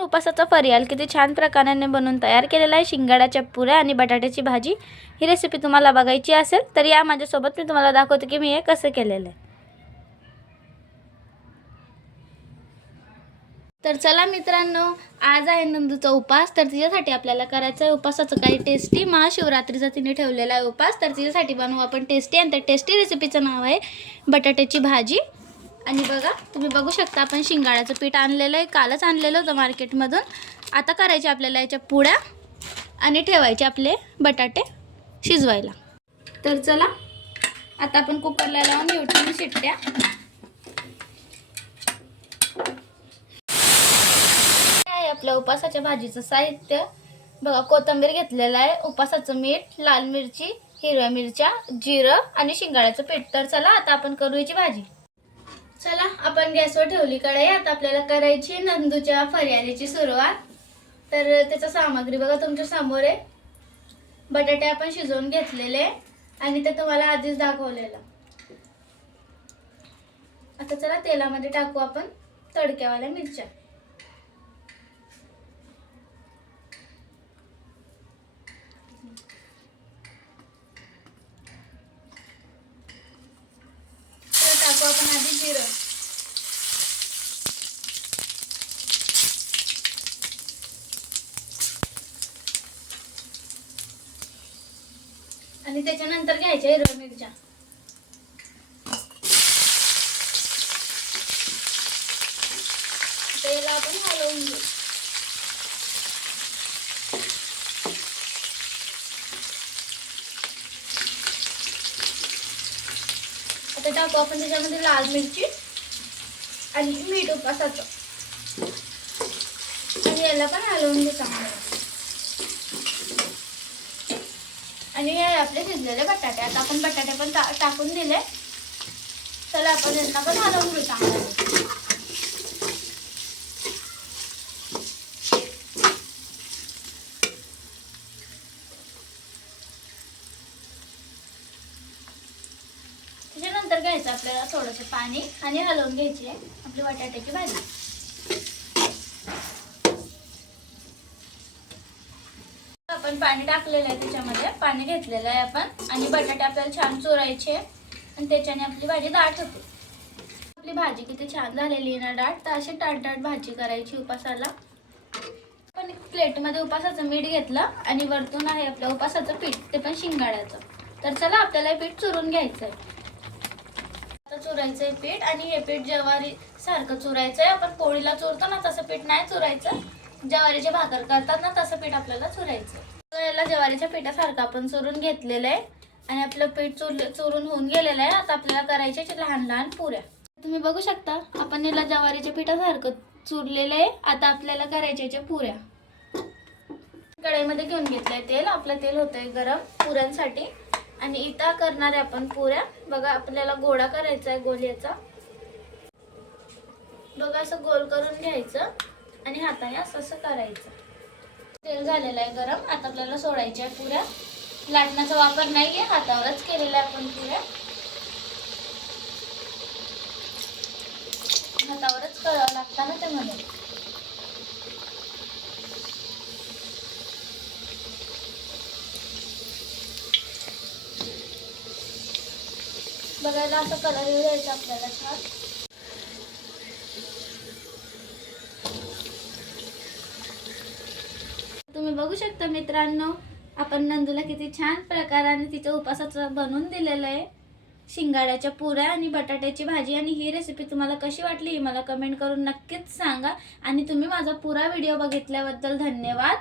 आपण उपासाचा फरियाल किती छान प्रकाराने बनवून तयार केलेला आहे। शिंगाड्याच्या पुऱ्या आणि बटाट्याची भाजी। ही रेसिपी तुम्हाला बघायची असेल तर या माझ्यासोबत मी तुम्हाला दाखवते की मी हे कसं केलेलं आहे। तर चला मित्रांनो, आज आहे नंदूचा उपास। तर तिच्यासाठी आपल्याला करायचं आहे उपासाचं काही टेस्टी। महाशिवरात्रीचा तिने ठेवलेला आहे उपास। तर तिच्यासाठी बनवू आपण टेस्टी, आणि त्या टेस्टी रेसिपीचं नाव आहे बटाट्याची भाजी। आणि बघा, तुम्ही बघू शकता आपण शिंगाड्याचं पीठ आणलेलं आहे, कालच आणलेलं होतं मार्केटमधून। आता करायचे आपल्याला याच्या पुड्या आणि ठेवायचे आपले बटाटे शिजवायला। तर चला आता आपण कुकरला लावून घेऊ 3 शिट्ट्या। आपल्या उपासाच्या भाजीचं साहित्य बघा, कोथिंबीर घेतलेला आहे, उपासाचं मीठ, लाल मिरची, हिरव्या मिरच्या, जिरं आणि शिंगाड्याचं पीठ। तर चला आता आपण करू याची भाजी। चला आपण गॅसवर ठेवली कढई। आता आपल्याला करायची नंदूच्या फरियालीची सुरुवात। तर त्याचं सामग्री बघा तुमच्या समोर आहे। बटाटे आपण शिजवून घेतलेले आणि ते तुम्हाला आधीच दाखवलेलं। आता चला तेलामध्ये टाकू आपण तडक्यावाल्या मिरच्या। टाकू आपण आधी जिरं, आणि त्याच्यानंतर घ्यायच्या हिरव्या मिरच्या। त्याला आपण हलवून घेऊ। आता टाकू आपण त्याच्यामध्ये लाल मिरची आणि मीठ उपासाचं, आणि याला पण हलवून घेऊ चांगलं। आणि हे आपले शिजलेले बटाटे। आता आपण बटाटे पण टाकून दिले। चला आपण यांना पण हलवून घेऊ चांगलं। त्याच्यानंतर घ्यायचं आपल्याला थोडंसं पाणी आणि हलवून घ्यायची आहे आपली बटाट्याची भाजी। आपण पाणी टाकलेलं आहे, त्याच्यामध्ये पाणी घेतलेलं आहे आपण, आणि बटाटे आपल्याला छान चोरायचे आणि त्याच्याने आपली भाजी दाट होते। आपली भाजी किती छान झालेली आहे ना दाट। तर अशी टाट भाजी करायची उपासाला। आपण प्लेटमध्ये उपासाचं मीठ घेतलं आणि वरतून आहे आपल्या उपासाचं पीठ, ते पण शिंगाड्याचं। तर चला आपल्याला हे पीठ चुरून घ्यायचं आहे। आता चुरायचं आहे पीठ, आणि हे पीठ ज्वारी सारखं चुरायचं आहे। आपण पोळीला चुरतो ना तसं पीठ नाही चुरायचं, ज्वारीचे भाकर करतात ना तसं पीठ आपल्याला चुरायचं। याला ज्वारीच्या पिठासारखं आपण चुरून घेतलेलं आहे, आणि आपलं पीठ चुरून होऊन गेलेलं आहे। आता आपल्याला करायचे लहान लहान पुऱ्या। तुम्ही बघू शकता आपण याला ज्वारीच्या पिठासारखं चुरलेलं आहे। आता आपल्याला करायच्या पुऱ्या। कढईमध्ये घेऊन घेतलंय तेल। आपलं तेल होतंय गरम पुऱ्यांसाठी, आणि इथं करणार आहे आपण पुऱ्या। बघा आपल्याला गोळा करायचा आहे गोल याचा। बघा असं गोल करून घ्यायचं आणि हाताने असं करायचं। तेल झालेलं आहे गरम। आता आपल्याला सोडायच्या आहे पुऱ्या। लाटण्याचा वापर नाहीये, हातावरच केलेला आहे आपण पुऱ्या। हातावरच करावं लागतं ना ते म्हणून। बघायला असं कलर येऊ द्यायचा आपल्याला छान। तुम्ही बघू शकता मित्रांनो, आपण नंदूला किती छान प्रकाराने तिच्या उपासाचं बनवून दिलेलं आहे शिंगाड्याच्या पुऱ्या आणि बटाट्याची भाजी। आणि ही रेसिपी तुम्हाला कशी वाटली मला कमेंट करून नक्कीच सांगा। आणि तुम्ही माझा पुरा व्हिडिओ बघितल्याबद्दल धन्यवाद।